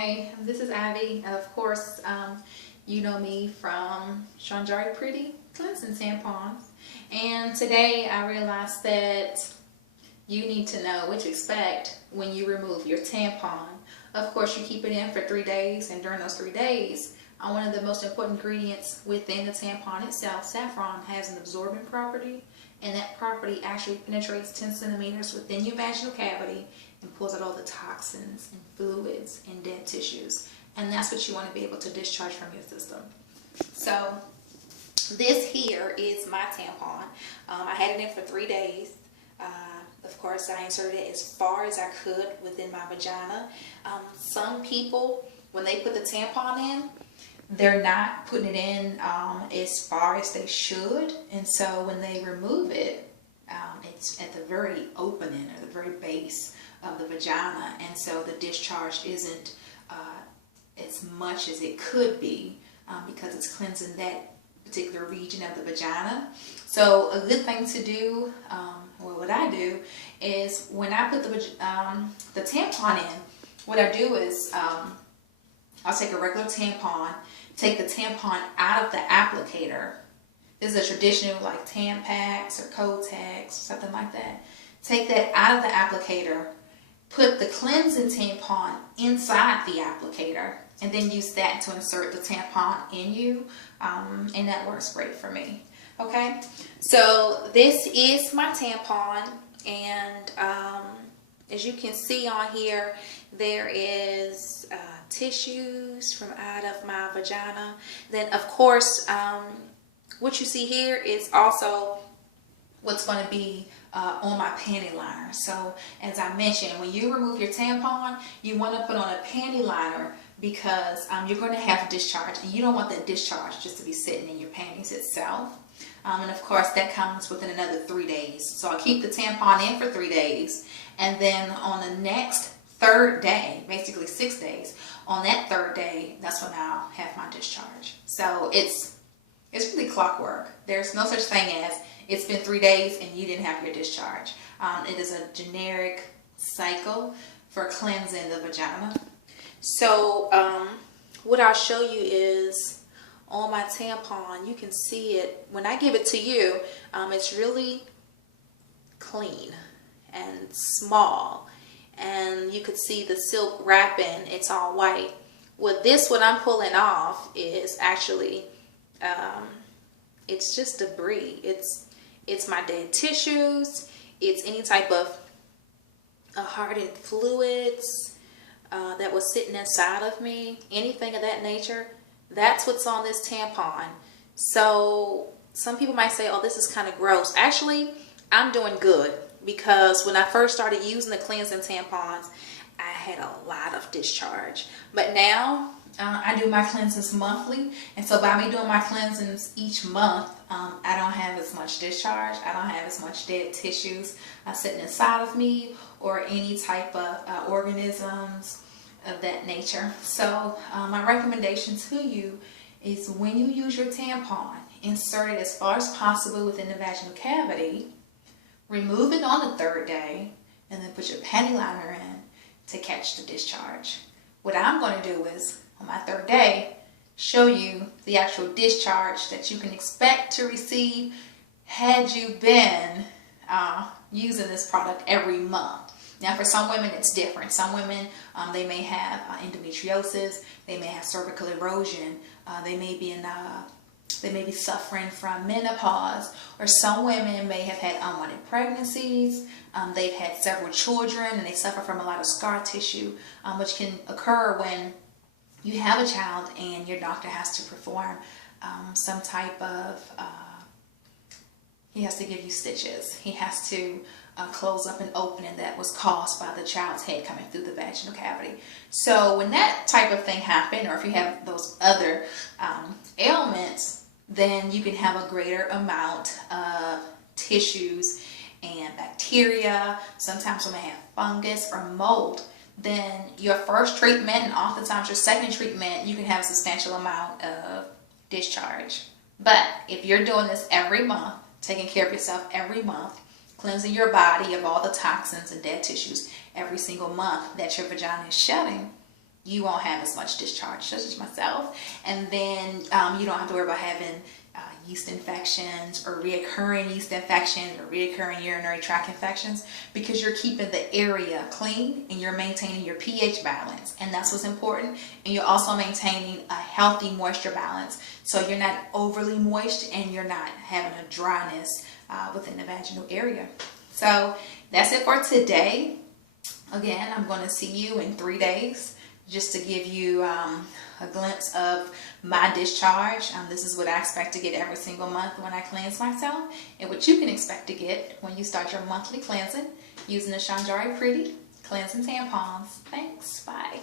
Hey, this is Abby. Of course, you know me from Shanjari Pretty Cleansing Tampons. And today I realized that you need to know what to expect when you remove your tampon. Of course, you keep it in for 3 days, and during those 3 days, one of the most important ingredients within the tampon itself, saffron, has an absorbent property, and that property actually penetrates 10 centimeters within your vaginal cavity and pulls out all the toxins and fluids and dead tissues. And that's what you want to be able to discharge from your system. So this here is my tampon. I had it in for 3 days. Of course, I inserted it as far as I could within my vagina. Some people, when they put the tampon in, they're not putting it in as far as they should. And so when they remove it, it's at the very opening or the very base of the vagina. And so the discharge isn't as much as it could be because it's cleansing that particular region of the vagina. So a good thing to do, or what I do, is when I put the tampon in, what I do is I'll take a regular tampon, take the tampon out of the applicator. This is a traditional like Tampax or Kotex, something like that. Take that out of the applicator, put the cleansing tampon inside the applicator, and then use that to insert the tampon in you, and that works great for me. Okay, so this is my tampon, and as you can see on here, there is tissues from out of my vagina. Then of course, what you see here is also what's going to be on my panty liner. So as I mentioned, when you remove your tampon, you want to put on a panty liner because you're going to have discharge, and you don't want that discharge just to be sitting in your panties itself. And of course that comes within another 3 days. So I keep the tampon in for 3 days, and then on the next third day, basically 6 days, on that third day, that's when I'll have my discharge. So it's really clockwork. There's no such thing as it's been 3 days and you didn't have your discharge. It is a generic cycle for cleansing the vagina. So what I'll show you is on my tampon, you can see it. When I give it to you, it's really clean and small, and you could see the silk wrapping. It's all white. With this, what I'm pulling off is actually it's just debris. It's my dead tissues. It's any type of hardened fluids that was sitting inside of me, anything of that nature. That's what's on this tampon. So some people might say, oh, this is kind of gross. Actually, I'm doing good, because when I first started using the cleansing tampons, I had a lot of discharge. But now I do my cleansings monthly, and so by me doing my cleansings each month, I don't have as much discharge. I don't have as much dead tissues sitting inside of me, or any type of organisms of that nature. So my recommendation to you is, when you use your tampon, insert it as far as possible within the vaginal cavity, remove it on the third day, and then put your panty liner in to catch the discharge. What I'm going to do is, on my third day, show you the actual discharge that you can expect to receive had you been using this product every month. Now, for some women, it's different. Some women, they may have endometriosis, they may have cervical erosion, they may be suffering from menopause, or some women may have had unwanted pregnancies, they've had several children, and they suffer from a lot of scar tissue, which can occur when you have a child and your doctor has to perform some type of, he has to give you stitches. He has to close up an opening that was caused by the child's head coming through the vaginal cavity. So when that type of thing happens, or if you have those other ailments, then you can have a greater amount of tissues and bacteria. Sometimes we may have fungus or mold. Then your first treatment, and oftentimes your second treatment, you can have a substantial amount of discharge. But if you're doing this every month, taking care of yourself every month, cleansing your body of all the toxins and dead tissues every single month that your vagina is shedding, you won't have as much discharge, such as myself. And then you don't have to worry about having yeast infections or reoccurring yeast infections or reoccurring urinary tract infections, because you're keeping the area clean and you're maintaining your pH balance, and that's what's important. And you're also maintaining a healthy moisture balance, so you're not overly moist and you're not having a dryness within the vaginal area. So that's it for today. Again, I'm going to see you in 3 days just to give you a glimpse of my discharge. This is what I expect to get every single month when I cleanse myself, and what you can expect to get when you start your monthly cleansing using the Shanjari Pretty Cleansing Tampons. Thanks. Bye.